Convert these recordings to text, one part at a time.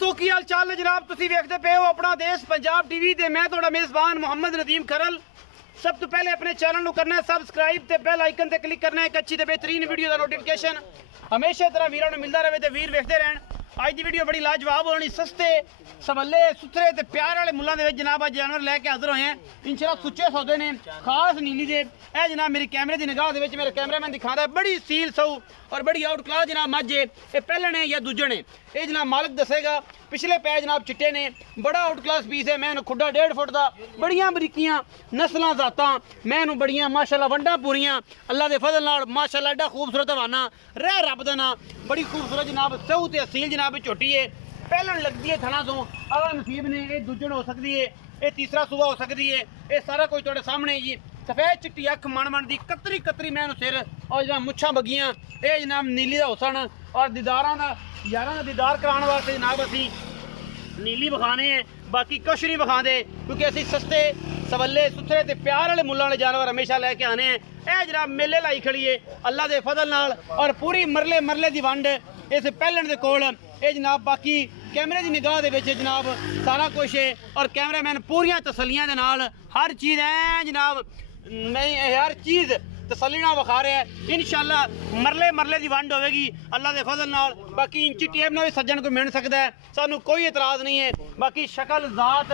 दोस्तों की हाल चाल है जनाब, तुसी वेखदे पे हो अपना देश पंजाब टीवी ते मैं तुहाडा मेज़बान मोहम्मद नदीम खरल। सब तो पहले अपने चैनल को करना है सबसक्राइब ते बेल आइकन ते क्लिक करना है। एक अच्छी ते बेहतरीन वीडियो का नोटिफिकेशन हमेशा तरह वीरों को मिलता रहे तो वीर वेखते रहन। अज की वीडियो बड़ी लाजवाब होनी, सस्ते सवले सुथरे ते प्यार वाले मुल्लां दे विच जनाब अज जानवर लैके हाजिर होए हैं। इंशाअल्लाह सुच्चे सौदे ने खास नीली दे। ए जनाब मेरी कैमरे की निगाह दे विच मेरा कैमरामैन दिखाता है बड़ी सील सऊ और बड़ी आउट क्लास जनाब मझ है। ये पहले ने या दूजे ने ये जनाब मालिक दसेगा। पिछले पै जनाब चिट्टे ने, बड़ा आउट क्लास पीस है। मैं खुड्डा 1.5 फुट का, बड़ियां बरीकियां नस्लां जातां, मैं बड़ियां माशाअल्लाह वंडा पूरियां अल्लाह के फजल नाल माशाअल्लाह एडा खूबसूरत हवाना रह रब दा ना बड़ी खूबसूरत जनाब सऊ ते असील जनाब झोटी है। पहलन लगती है थना तो अगर नसीब ने ये दूजन हो सकती है, ये तीसरा सुबह हो सकती है। ये सारा कुछ तुहाडे सामने है जी। सफेद चिट्टी अख मन मन की कतरी कतरी मैं सिर और जनाब मुछां बगियां। ये जनाब नीली का हुसन और दीदारां दा यारां दा दीदार कराने वास्ते जनाब असी नीली विखाने हैं, बाकी कुछ नहीं विखाते क्योंकि असी सस्ते सवले सुथरे ते प्यार वाले मुल्लां वाले जानवर हमेशा लैके आने हैं। यह जनाब मेले लाई खड़ी है अल्लाह के फजल नाल और पूरी मरले मरले की वंड इस पहलन के कोल। ये जनाब बाकी कैमरे की निगाह दे विच जनाब सारा कुछ है और कैमरामैन पूरियां तसलियां दे नाल हर चीज़ है जनाब नहीं हर चीज़ तसली नाल विखा रहे हैं। इंशाअल्लाह मरले मरले की वंड होगी अल्लाह के फजल नाल। बाकी इंची टेप नाल भी सज्जन को मिल सकता है, सानू कोई एतराज़ नहीं है। बाकी शक्ल जात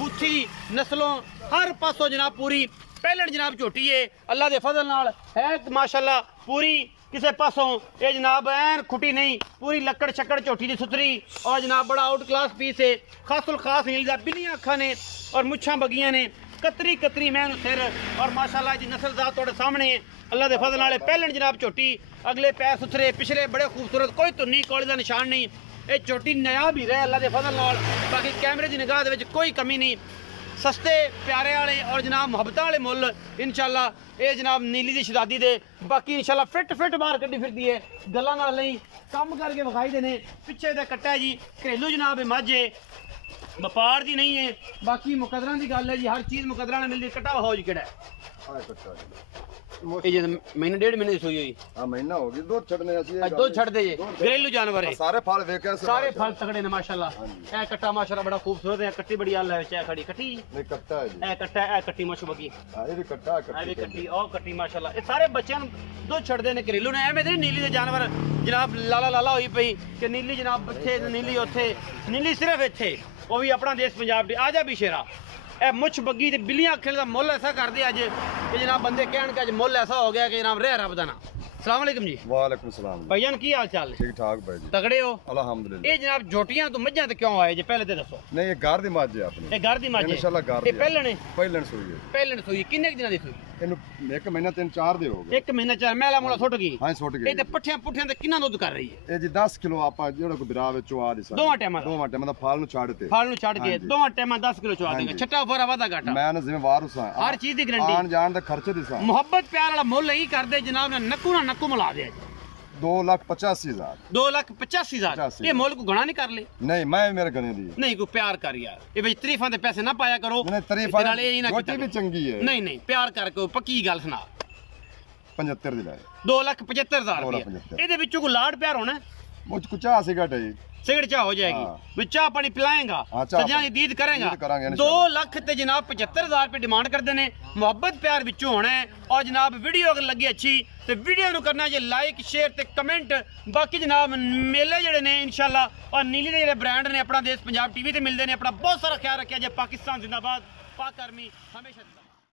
गुच्छी नस्लों हर पासों जनाब पूरी पहलन जनाब झोटी है अल्लाह के फजल नाल है माशाअल्लाह पूरी किसी पासों। ये जनाब ऐन खुटी नहीं, पूरी लकड़ छक्कड़ झोटी की सुथरी और जनाब बड़ा आउट क्लास पीस है। खासुल खास नीलदा बिल्लियां अखा ने और मुछां बगियां ने कतरी कतरी मैन सिर और माशाअल्लाह जी नस्ल जात तुहाडे सामने अल्लाह के फजल नाल पहलन जनाब झोटी। अगले पैर सुथरे पिछले बड़े खूबसूरत, कोई धुन्नी कौली का निशान नहीं। ये झोटी नया भी रहे अल्लाह के फजल नाल। बाकी कैमरे की निगाह दे विच कोई कमी नहीं, सस्ते प्यारे वाले और जनाब मुहब्बत वाले मुल इंशाअल्लाह। ये जनाब नीली की शहजादी दे बाकी इंशाअल्लाह फिट फिट बाहर कड्डी फिरदी है गल्लां नाल नहीं कम करके विखाई देने। पिछे दा कट्टा है जी घरेलू जनाब मझ है, व्यापार दी नहीं है। बाकी मुकदरां दी गल है जी, हर चीज़ मुकदरां नाल मिलदी। कट्टा हो जी केड़ा महीने 1.5 महीने सोई हुई महीना हो गया दूध छड़ने दूध छड़ दे घरेलू जानवर है। सारे फल वेखे सारे फल तगड़े ने माशाअल्लाह। ए कट्टा माशाअल्लाह बड़ा खूबसूरत है। कट्टी बड़ी आला है चाय खड़ी कट्टी नहीं कट्टा है ए कट्टा ए कट्टी मशू बगी ये भी कट्टा ए भी कट्टी और कट्टी माशाअल्लाह। ये सारे बच्चों दूध छड़दे ने घरेलू ने। एवें नहीं नीली दे जानवर जनाब लाला लाला होई पई कि नीली जनाब इत्थे नीली उत्थे नीली सिर्फ इत्थे वो भी अपना देश पंजाब दी। आजा भी शेरा ए मुछ बगी ते बिल्लियां अखियां दा मुल ऐसा कर दे अज कि जनाब बंदे कहन कि अज मुल ऐसा हो गया कि जनाब रह रब दा ना। अस्सलाम वालेकुम जी। वालेकुम सलाम भाईजान की हाल चाल है? ठीक ठाक भाई जी, तगड़े हो? अल्हम्दुलिल्लाह। ये जनाब झोटियां तो मझां ते क्यों आए जे पहले ते दसो। नहीं ये घर दी मझ है अपनी, ये घर दी मझ है इंशाल्लाह घर ये दी पहलन है पहलन सूई है। पहलन सूई किन्ने दिनां दी सूई? इनु 1 महीना 3-4 दे हो गए। 1 महीना 4 मैला मोला सुट गई। हां सुट गई। ये ते पठियां पुठियां ते किन्ना दुध कर रही है? ये जी 10 किलो आपा जेड़ा को बिरा विचों आ दिसा दोवां टाइमां दा फाल नु छाड़ ते फाल नु छाड़ के दोवां टाइमां 10 किलो चवा देंगे। छट्टा फोरा वादा घाटा मैं ना जिम्मेवार हुसा हर चीज दी गारंटी आन जान दे खर्चे दिसा मोहब्बत प्यार वाला मुल ही कर दे जनाब ने नक्कू ना नक्कू मिला दे। 2,85,000 2,85,000 ये मुल को गणा नहीं कर ले। नहीं मैं मेरे गने दी नहीं को प्यार कर यार ये भाई तरीफां दे पैसे ना पाया करो। नहीं तरीफां नाले ये ना रोटी भी चंगी है। नहीं नहीं प्यार करके पक्की गल सुना 75 दी लाए 2,75,000 ਇਹਦੇ ਵਿੱਚੋਂ ਕੋਈ ਲਾੜ ਪਿਆਰ ਹੋਣਾ मुझ कुछ आ सिगट है सिगरेट चाह हो जाएगी भी चाह पानी पिलाएगा सज्जा की दीद करेगा। 2 लाख ते जनाब 75,000 रुपये डिमांड करते हैं। मुहब्बत प्यार विचों होना है और जनाब वीडियो अगर लगी अच्छी तो वीडियो को करना जे लाइक शेयर ते कमेंट। बाकी जनाब मेले जड़े ने इंशाल्लाह और नीली के जो ब्रांड ने अपना देश पंजाब टीवी ते मिलते हैं। अपना बहुत सारा ख्याल रखा जे। पाकिस्तान जिंदाबाद, पाक आर्मी हमेशा।